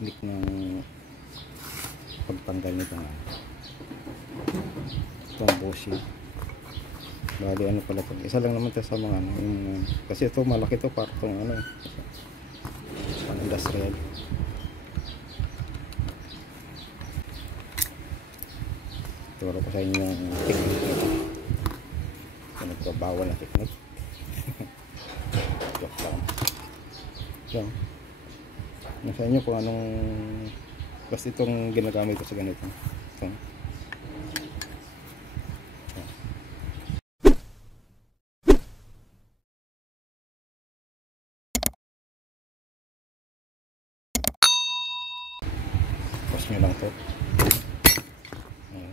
technique ng pagtanggal nito nga. Itong bushing. Bali ano pala ito. Isa lang naman ito sa mga ano. Kasi ito malaki ito para itong ano. Pang industrial. Turo ko sa inyo yung technique nito. Ito nagpabawal na technique. Joke lang. Yan. Nasa inyo kung anong basta itong ginagamit ko sa ganito. Ito. Tapos nyo lang ito. Ayan.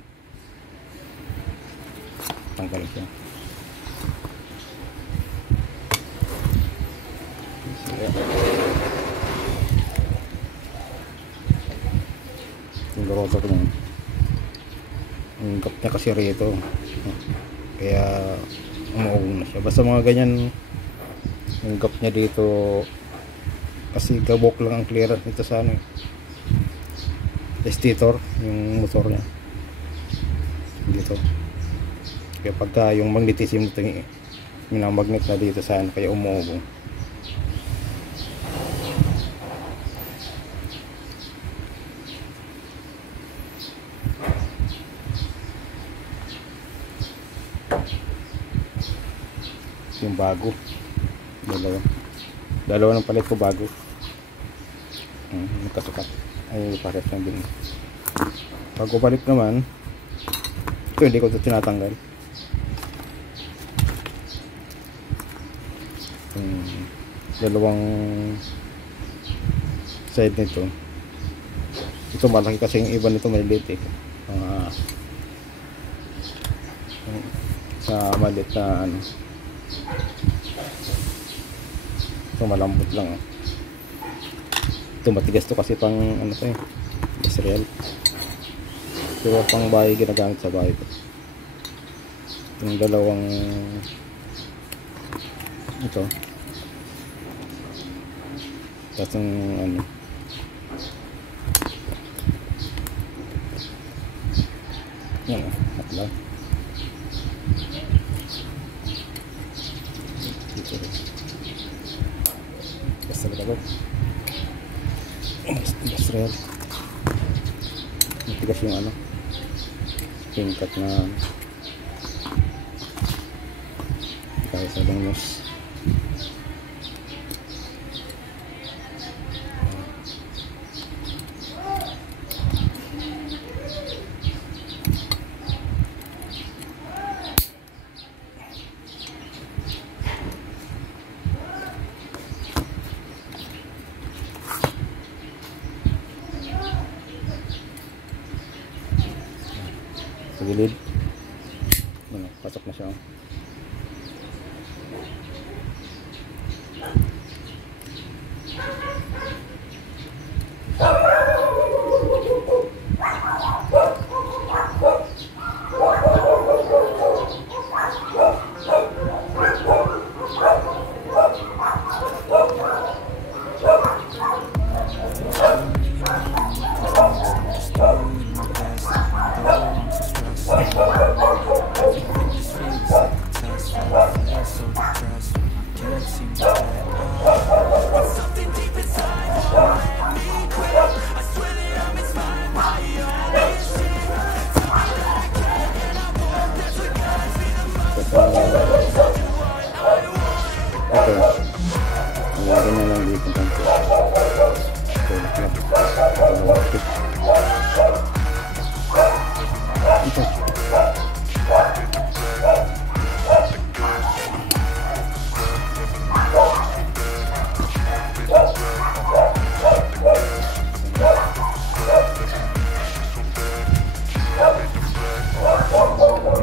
Tanggal siya. Yung garoto ko nun ang gap niya kasi rito kaya umuugong na siya. Basta mga ganyan yung gap niya dito kasi gabok lang ang clearance nito sa ano estator yung motor niya dito. Kaya pagka yung magnetism nito yung magnet na dito sa ano kaya umuugong. Yung bago dalawa ng palit ko bago magkasukat ay palit ng bin. Bago palit naman ito hindi ko ito tinatanggal. Dalawang side nito ito malaki kasi yung iba nito maliit sa maliit na ano. Ito malambot lang ito matigas to kasi pang ano to industrial pero pang bahay ginagamit sa bahay ko. Yung dalawang ito tapos yung ano yan hatlaw industrial matigas yung ano tingkat na kaya sa bangos. Sa gilid pasok na siya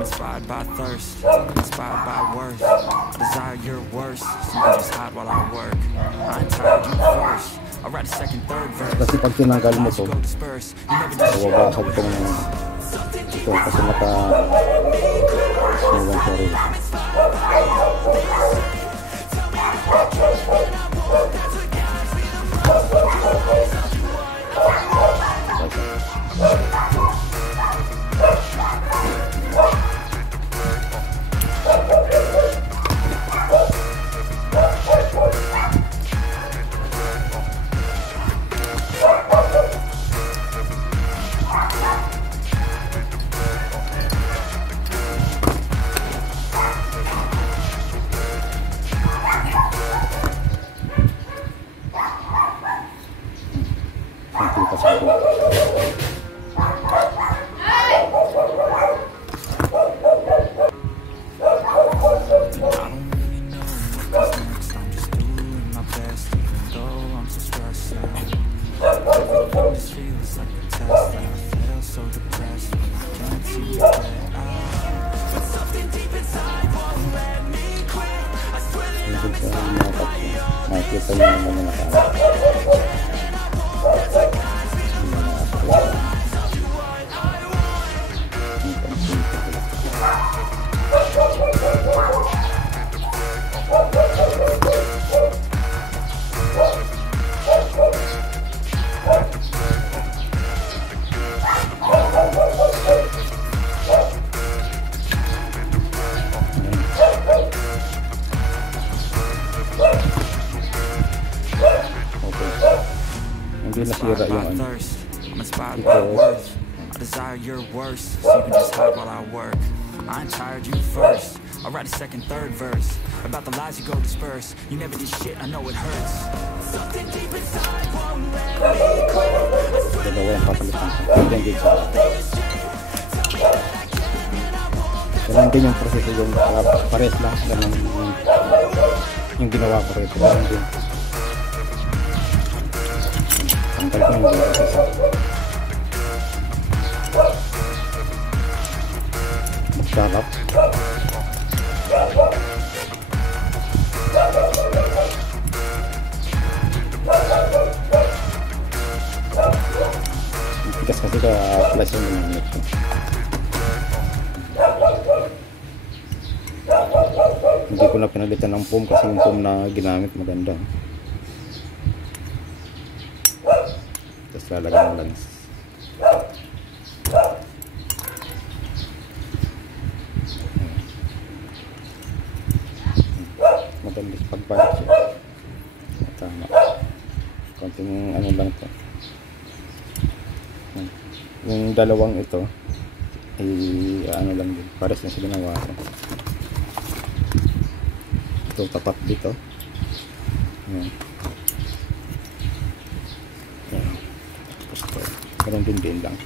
inspired by thirst, inspired by worth. I desire your worst, so you can just hide while I work. I ain't tired, you first. I write a second, third verse. Kasi pag tinanggal mo to, mawabasag tong ito kasi naka-iwan sa rin. Konti pa siguro. Nakikita nyo naman yung nakala. Hindi nasira yung ano. I'm inspired by worth. I desire your worst, so you can just hide while I work. I ain't tired, you first. I'll write a second, third verse about the lies you go disperse. You never did shit, I know it hurts. Something deep inside won't let me quit. I swear that I can't ganun din yung proseso yung pares lang. Ganun yung ginawa ko rin. Ganun din. Tanggal ko yung proseso. Magsalap. Tigas kasi ka plus yung minit ko. Hindi ko na pinalitan ng foam kasi yung foam na ginamit maganda. Tapos lalagyan ng lens. Maganda sa pagpalit siya. Tama. Konting ano lang to. Yung dalawang ito ay ano lang din. Pares na sila ng wala. Ito tapat dito. Ayan. Ayan. Tapos ito. Ganun din lang.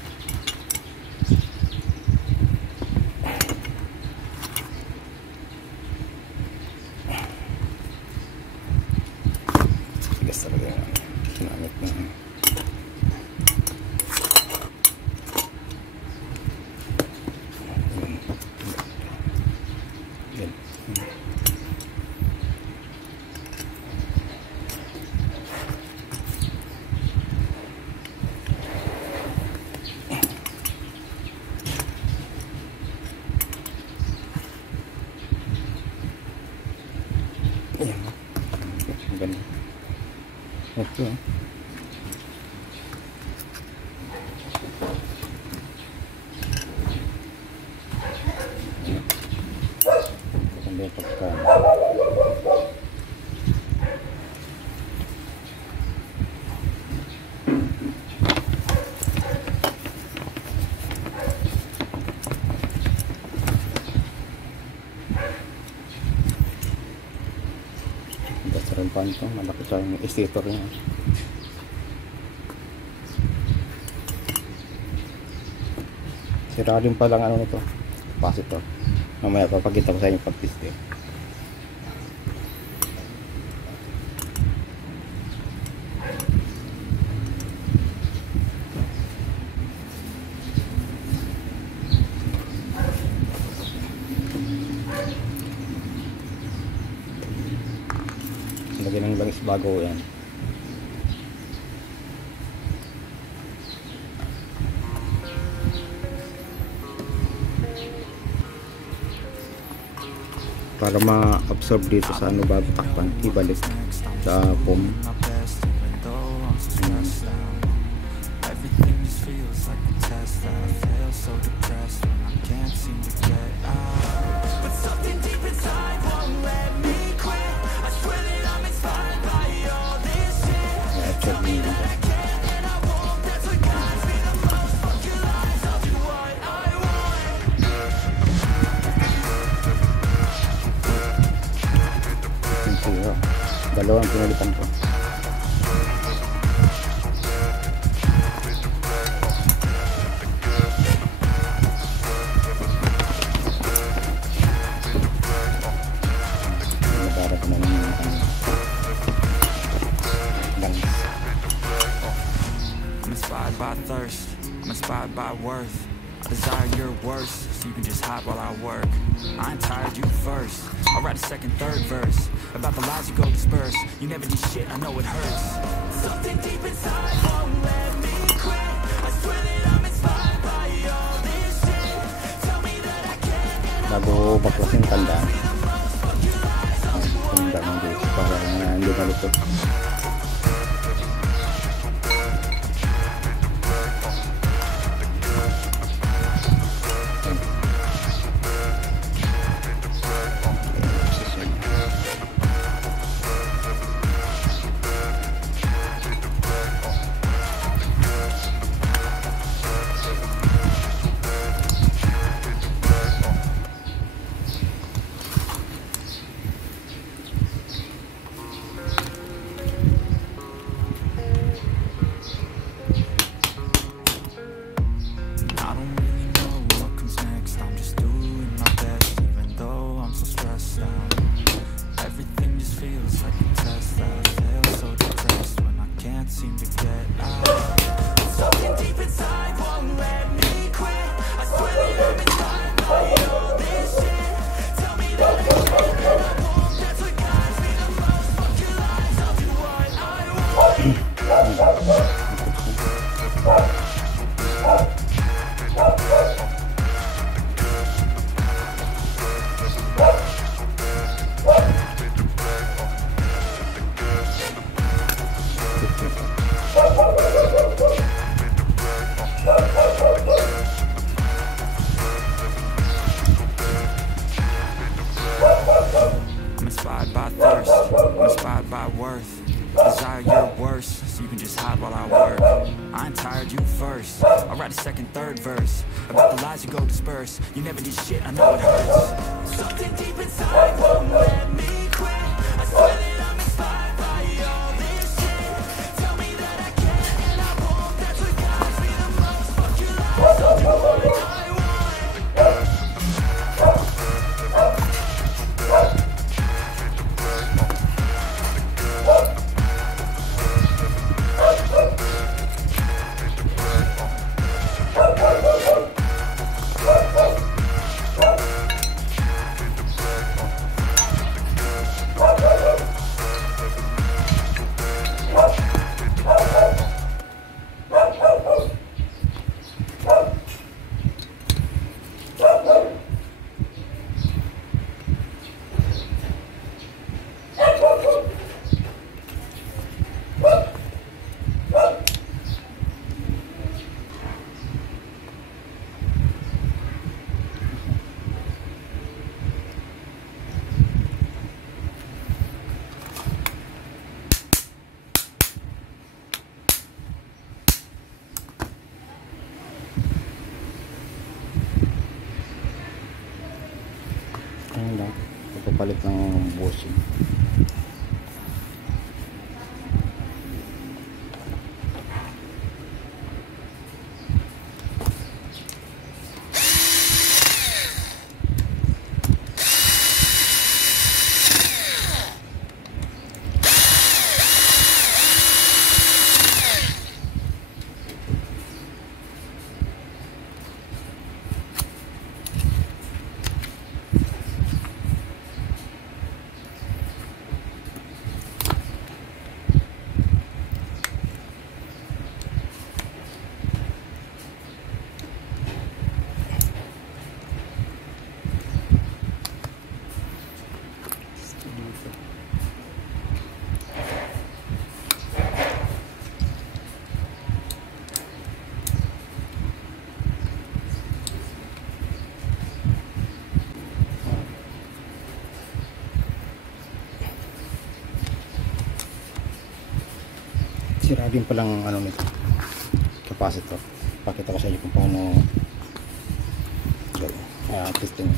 Tigas talaga yung ginamit na. Ayan. Maganda. Ito. Maganda yung pagkain. Rin ito, malaki siya yung stator niya. Sira rin palang ano nito, capacitor. Mamaya papakita ko sa inyo pag-test. Lagyan ng langis bago yan. Para ma-absorb dito sa ano bago takpan, ibalik sa foam. Dalawang pinalitan ko. inspired by thirst, I'm inspired by worth. I desire your worst, so you can just hide while I work. I ain't tired, you first. I'll write a second, third verse about the lies you go disperse. You never did shit, I know it hurts. Something deep inside won't let me quit. I swear that I'm inspired by all this shit. Tell me that I can't get up. Bago baklasin tandaan. Tanda ng Diyos para hindi malutod. Desire your worst, so you can just hide while I work. I ain't tired, you first. I'll write a second, third verse about the lies you go disperse. You never did shit, I know it hurts. Something deep inside won't let me quit. I swear that I'm inspired by all this shit. Tell me that I can and I won't. That's what guides me the most. Fuck your lies, I'll do what I want. Pagpapalit ng bushing. Sira din palang ano nito, capacitor. Pakita ko sa inyo kung paano testing.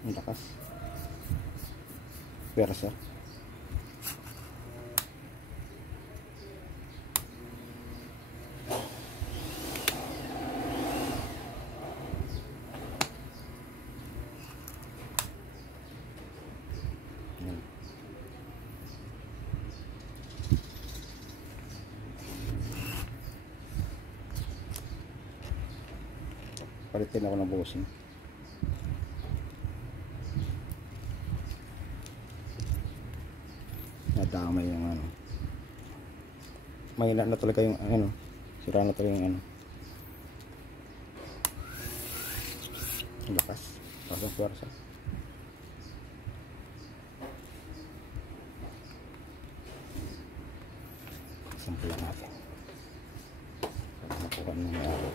Ang lakas. Persa. Palitin ako ng bushing. Nadamay yung ano. Mahina na talaga yung ano. Sira na talaga yung ano. Ang lakas. Pasang puwersa. Sampulan natin. Nakuha na may araw.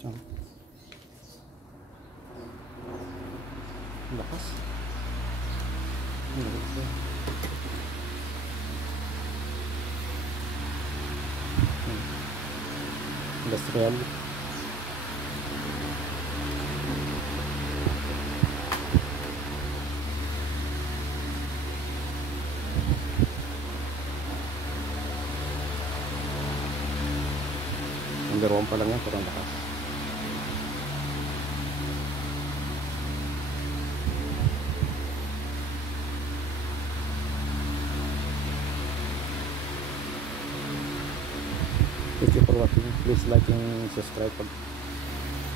So, lakas. Industrial. Number 1 pa lang yan, parang lakas. Thank you for watching. Please like and subscribe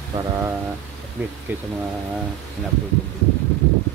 para update kayo sa mga in-upload ko video.